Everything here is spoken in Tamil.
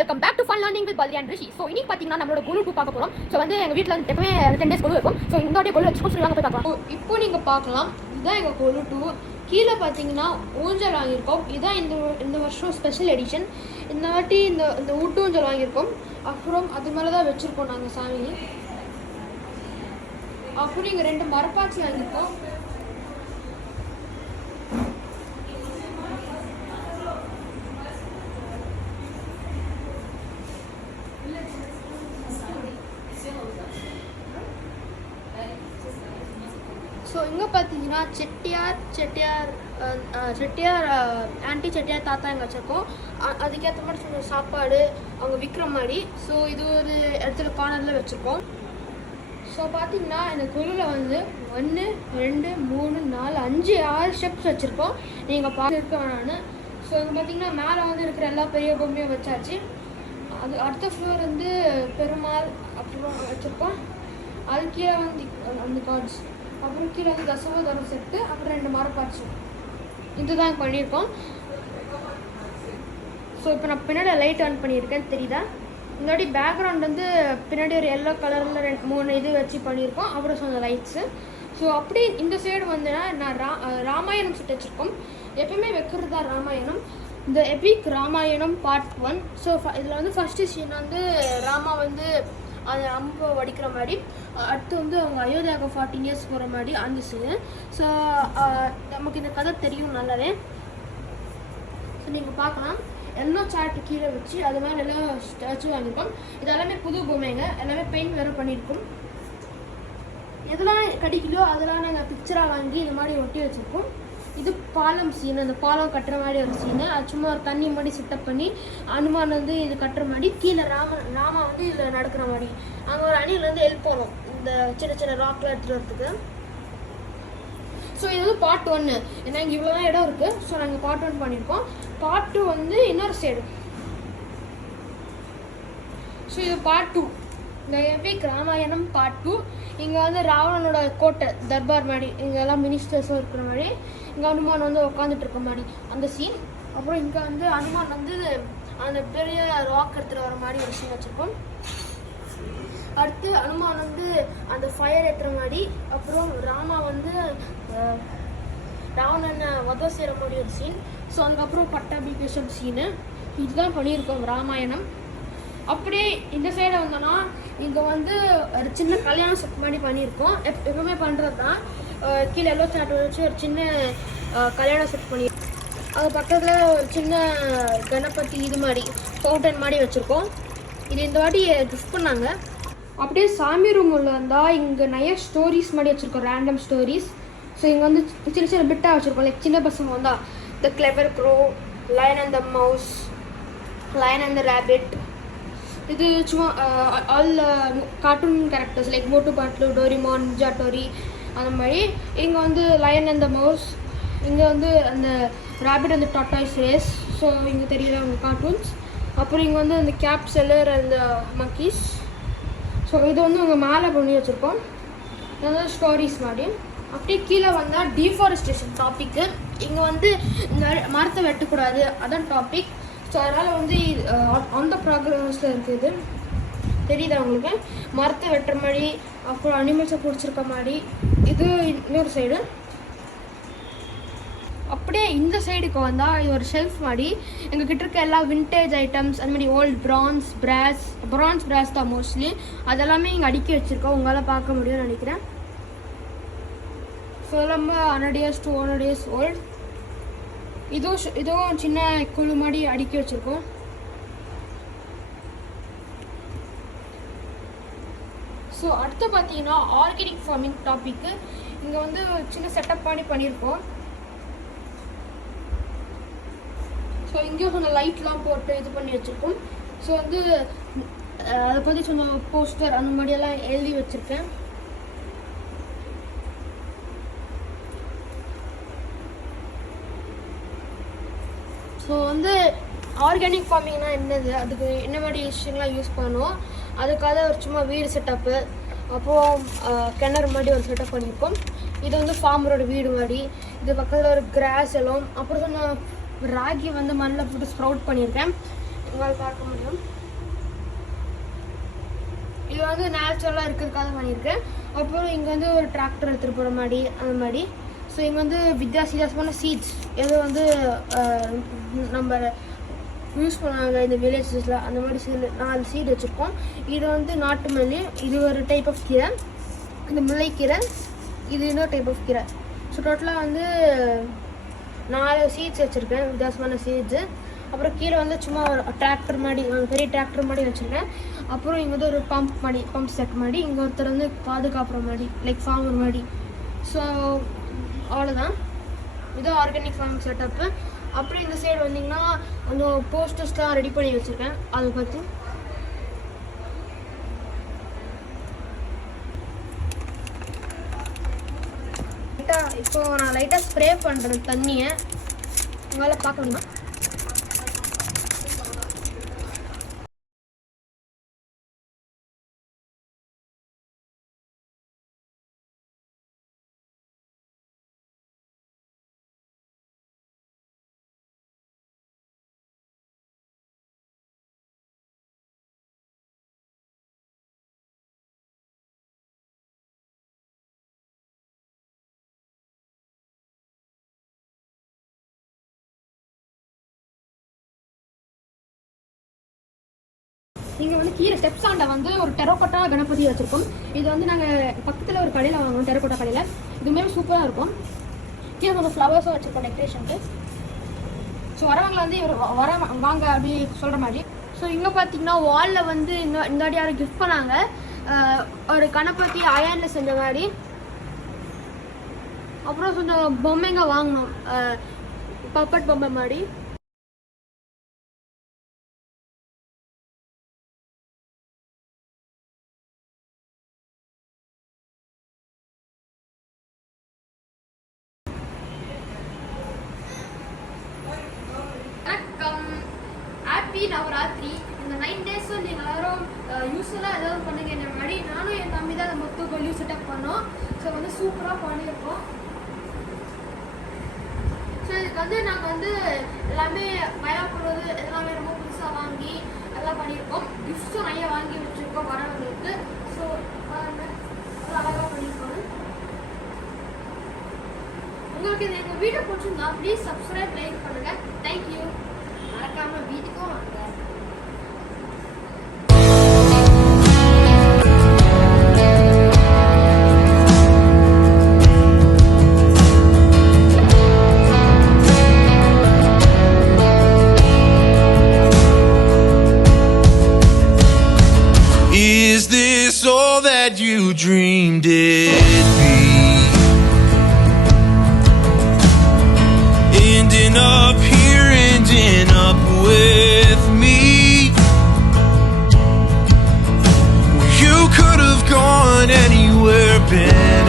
Welcome back to fun learning with பல்தி அண்ட் ரிஷி. ஸோ இன்னைக்கு பார்த்தீங்கன்னா நம்மளோட குழு 2 பார்க்க போகிறோம். ஸோ வந்து எங்கள் வீட்டில் எப்பவுமே 10 days குழு இருக்கும். ஸோ இந்த வாட்டி குழு வச்சுக்கோ சொல்லுவாங்க, போய் பார்க்கலாம். இப்போ நீங்கள் பார்க்கலாம், இதுதான் எங்கள் குழு 2. கீழே பார்த்தீங்கன்னா ஊஞ்சல் வாங்கியிருக்கோம். இதுதான் இந்த வருஷம் ஸ்பெஷல் எடிஷன். இந்த வாட்டி இந்த ஊட்டு ஊஞ்சல் வாங்கியிருக்கோம். அப்புறம் அது மேலே தான் வச்சுருக்கோம் நாங்கள் சாமி. அப்புறம் இங்கே 2 மரப்பாச்சி வாங்கியிருக்கோம். ஸோ இங்கே பார்த்தீங்கன்னா செட்டியார் ஆன்டி செட்டியார் தாத்தா எங்கே வச்சுருக்கோம். அதுக்கேற்ற மாதிரி கொஞ்சம் சாப்பாடு அவங்க விற்கிற மாதிரி. ஸோ இது ஒரு இடத்துல கார்னரில் வச்சுருக்கோம். ஸோ பார்த்தீங்கன்னா இந்த குழுவில் வந்து 1 2 3 4 5 6 ஸ்டெப்ஸ் வச்சுருக்கோம். நீங்கள் பார்த்துருக்க வேணான்னு. ஸோ இங்கே பார்த்தீங்கன்னா மேலே வந்து இருக்கிற எல்லா பெரிய பொம்மையும் வச்சாச்சு. அது அடுத்த ஃப்ளோர் வந்து பெருமாள் அப்புறம் வச்சுருக்கோம். அது கீழே வந்து அந்த கார்ட்ஸ், அப்புறம் கீழே வந்து தசமதரம் செட்டு, அப்புறம் 2 மரப்பாச்சு. இதுதான் பண்ணியிருக்கோம். ஸோ இப்போ நான் பின்னாடி லைட் ஆன் பண்ணியிருக்கேன், தெரியுதா? முன்னாடி பேக்ரவுண்ட் வந்து பின்னாடி ஒரு எல்லோ கலரில் 3 இது வச்சு பண்ணியிருக்கோம். அப்புறம் சொன்ன லைட்ஸு. ஸோ அப்படி இந்த சைடு வந்துன்னா நான் ராமாயணம் செட் வச்சுருக்கோம். எப்பயுமே வைக்கிறது தான் ராமாயணம். இந்த எபிக் ராமாயணம் பார்ட் 1. ஸோ இதில் வந்து ஃபஸ்ட்டு சீன் வந்து ராமா வந்து அது அம்பு வடிக்கிற மாதிரி, அடுத்து வந்து அவங்க அயோத்தியாக 14 years போகிற மாதிரி அந்த சீனு. ஸோ நமக்கு இந்த கதை தெரியும் நல்லாவே. ஸோ நீங்கள் பார்க்கலாம், எல்லோ சார்ட்டு கீழே வச்சு அது மாதிரி எல்லாம் ஸ்டாச்சு வாங்கியிருக்கோம். இது எல்லாமே புது பொம்மைங்க, எல்லாமே பெயிண்ட் வேறு பண்ணியிருக்கோம். எதெல்லாம் கிடைக்கலையோ அதெல்லாம் நாங்கள் பிக்சராக வாங்கி இந்த மாதிரி ஒட்டி வச்சுருக்கோம். இது பாலம் சீன், அந்த பாலம் கட்டுற மாதிரி ஒரு சீனு. அது சும்மா ஒரு தண்ணி மாதிரி செட்டப் பண்ணி அனுமான் வந்து இது கட்டுற மாதிரி, கீழே ராமா வந்து இதில் நடக்கிற மாதிரி. அங்கே ஒரு அணிலேருந்து ஹெல்ப் போகணும் இந்த சின்ன சின்ன ராக்லாம் எடுத்துகிட்டு வரதுக்கு. ஸோ இது வந்து பார்ட் 1. ஏன்னா இங்கே இவ்வளோ தான் இடம் இருக்குது. ஸோ நாங்கள் பார்ட் 1 பண்ணியிருக்கோம். பார்ட் 2 வந்து இன்னொரு சைடு. ஸோ இது பார்ட் 2, இந்த எபிக் ராமாயணம் பார்ட் 2. இங்கே வந்து ராவணனோட கோட்டை தர்பார் மாதிரி, இங்கே எல்லாம் மினிஸ்டர்ஸும் இருக்கிற மாதிரி, இங்கே அனுமான் வந்து உட்காந்துட்டு இருக்க மாதிரி அந்த சீன். அப்புறம் இங்கே வந்து அனுமான் வந்து அந்த பெரிய ராக் எடுத்துகிட்டு வர மாதிரி ஒரு சீன் வச்சுருக்கோம். அடுத்து அனுமான் வந்து அந்த ஃபயர் ஏற்றுற மாதிரி, அப்புறம் ராமா வந்து ராவணனை வதம் செய்கிற மாதிரி ஒரு சீன். ஸோ அதுக்கப்புறம் பட்டாபிஷேகம் சீனு. இதுதான் பண்ணியிருக்கோம் ராமாயணம். அப்படியே இந்த சைடை வந்தோன்னா இங்கே வந்து ஒரு சின்ன கல்யாண செட் மாதிரி பண்ணியிருக்கோம். எப்பவுமே பண்ணுறது தான். கீழே எல்லோ சாட் வச்சு ஒரு சின்ன கல்யாண செட் பண்ணியிருக்கோம். அது பக்கத்தில் ஒரு சின்ன கணபதி இது மாதிரி ஃபவுண்டன் மாதிரி வச்சுருக்கோம். இது இந்த வாட்டி கிஃப்ட் பண்ணாங்க. அப்படியே சாமி ரூம் உள்ள வந்தால் இங்கே நிறைய ஸ்டோரிஸ் மாதிரி வச்சுருக்கோம், ரேண்டம் ஸ்டோரிஸ். ஸோ இங்கே வந்து சின்ன சின்ன பிட்டாக வச்சுருக்கோம். லைக் சின்ன பசங்க வந்தால் the clever crow, lion and the mouse, lion and the rabbit. இது சும்மா all cartoon characters like Motu Patlu, Doraemon, ninja டோரி அந்த மாதிரி. இங்கே வந்து லயன் அண்ட் த மவுஸ், இங்கே வந்து அந்த ரேபிட் அந்த டாட்டாய்ஸ் ரேஸ். ஸோ இங்கே தெரியல அவங்க கார்ட்டூன்ஸ். அப்புறம் இங்கே வந்து அந்த கேப் செல்லர் அந்த மக்கீஸ். ஸோ இது வந்து அவங்க மேலே பண்ணி வச்சுருக்கோம். அதாவது ஸ்டோரிஸ் மாதிரி. அப்படியே கீழே வந்தால் டீஃபாரஸ்டேஷன் டாப்பிக்கு. இங்கே வந்து இந்த மரத்தை வெட்டக்கூடாது, அதான் டாபிக். ஸோ அதனால் வந்து அந்த ப்ராக்ரஸில் இருக்குது, தெரியுதா உங்களுக்கு? மரத்தை வெட்டுற மாதிரி, அப்புறம் அனிமல்ஸை பிடிச்சிருக்க மாதிரி. இது இன்னொரு சைடு. அப்படியே இந்த சைடுக்கு வந்தால் இது ஒரு ஷெல்ஃப் மாதிரி. எங்ககிட்ட இருக்க எல்லா விண்டேஜ் ஐட்டம்ஸ், அந்த மாதிரி ஓல்டு பிரான்ஸ் பிராஸ் தான் மோஸ்ட்லி. அதெல்லாமே இங்கே அடுக்கி வச்சுருக்கோம். உங்களால் பார்க்க முடியும்னு நினைக்கிறேன். ஸோ ரொம்ப 100 years to 100 years ஓல்டு. இதுவும் சின்ன குழு மாதிரி அடுக்கி வச்சுருக்கோம். ஸோ அடுத்து பார்த்தீங்கன்னா ஆர்கானிக் ஃபார்மிங் டாப்பிக்கு. இங்கே வந்து சின்ன செட்டப் பண்ணியிருக்கோம். ஸோ இங்கேயும் கொஞ்சம் லைட்லாம் போட்டு இது பண்ணி வச்சுருக்கோம். ஸோ வந்து அதை பற்றி கொஞ்சம் போஸ்டர் அந்த மாதிரியெல்லாம் எழுதி வச்சுருக்கேன். ஸோ வந்து ஆர்கானிக் ஃபார்மிங்னா என்னது, அதுக்கு என்ன மாதிரி விஷயங்கள்லாம் யூஸ் பண்ணுவோம், அதுக்காக ஒரு சும்மா வீடு செட்டப்பு, அப்புறம் கிணறு மாதிரி ஒரு செட்டப் பண்ணியிருக்கோம். இது வந்து ஃபார்மரோட வீடு மாதிரி. இது பக்கத்தில் ஒரு கிராஸ் எல்லாம். அப்புறம் நான் ராகி வந்து மண்ணில் போட்டு ஸ்ப்ரவுட் பண்ணியிருக்கேன். உங்களால் பார்க்க முடியும். இது வந்து நேச்சுரலாக இருக்கிறதுக்காக பண்ணியிருக்கேன். அப்புறம் இங்கே வந்து ஒரு டிராக்டர் எடுத்துகிட்டு போகிற மாதிரி அந்த மாதிரி. ஸோ இங்கே வந்து வித்தியாசமான சீட்ஸ் எது வந்து நம்ம யூஸ் பண்ணாங்க இந்த வில்லேஜஸில் அந்த மாதிரி 4 சீடு வச்சுருக்கோம். இது வந்து நாட்டு மல்லி, இது ஒரு டைப் ஆஃப் கீரை, இந்த முல்லைக்கீரை, இது இன்னொரு டைப் ஆஃப் கீரை. ஸோ டோட்டலாக வந்து 4 சீட்ஸ் வச்சுருக்கேன், வித்தியாசமான சீட்ஸு. அப்புறம் கீழே வந்து சும்மா ஒரு டிராக்டர் மாதிரி, பெரிய டிராக்டர் மாதிரி வச்சுருக்கேன். அப்புறம் இங்கே வந்து ஒரு பம்ப் செட் மாதிரி, இங்கே ஒருத்தர் வந்து பாதுகாப்புற மாதிரி, லைக் ஃபார்மர் மாதிரி. ஸோ அவ்வளோதான், இது ஆர்கானிக் ஃபார்மிங் செட்டப்பு. அப்புறம் இந்த சைடு வந்தீங்கன்னா அந்த போஸ்டர்ஸ்லாம் ரெடி பண்ணி வச்சுருக்கேன், அதை பற்றி. இப்போ நான் லைட்டாக ஸ்ப்ரே பண்ணுறேன் தண்ணியை, உங்களால் பார்க்க முடியுமா? இங்கே வந்து கீரை ஸ்டெப்ஸ் ஆண்ட வந்து ஒரு டெரோக்கோட்டா கணபதி வச்சுருக்கோம். இது வந்து நாங்கள் பக்கத்தில் ஒரு கடையில் வாங்குவோம், டெரோக்கோட்டா கடையில். இதுவுமே சூப்பராக இருக்கும். கீழே கொஞ்சம் ஃப்ளவர்ஸும் வச்சுருக்கோம் டெக்கரேஷனுக்கு. ஸோ வரவங்களை வந்து இவர் வாங்க அப்படி சொல்கிற மாதிரி. ஸோ இங்கே பார்த்தீங்கன்னா வாலில் வந்து இந்த வாட்டி யாரும் கிஃப்ட் பண்ணாங்க, ஒரு கணபதி அயனில் செஞ்ச மாதிரி. அப்புறம் கொஞ்சம் பொம்மைங்க வாங்கினோம், பப்பட் பொம்மை மாதிரி. ஹாப்பி நவராத்திரி. இந்த 9 டேஸ் நீங்கள் எல்லாரும் யூஸ்ஃபுல்லாக ஏதாவது பண்ணுங்க. இந்த மாதிரி நானும் என் தம்பி தான் அந்த மொத்த கொல்லி செட்டப் பண்ணோம். ஸோ வந்து சூப்பராக பண்ணியிருக்கோம். ஸோ இதுக்கு வந்து நாங்கள் வந்து எல்லாமே பயப்படுறது எல்லாமே ரொம்ப புதுசாக வாங்கி எல்லாம் பண்ணியிருக்கோம். கிஃப்ட்ஸும் நிறைய வாங்கி வச்சுருக்கோம் வரவங்களுக்கு. ஸோ அழகாக பண்ணியிருக்கோம். உங்களுக்கு இது எங்கள் வீடியோ பிடிச்சிருந்தா ப்ளீஸ் சப்ஸ்கிரைப், லைக் பண்ணுங்கள். தேங்க்யூ. மறக்காமல் வீட்டுக்கும் வாங்க. Is this all that you dreamed it'd be? Ending up here, ending up with me. You could have gone anywhere, been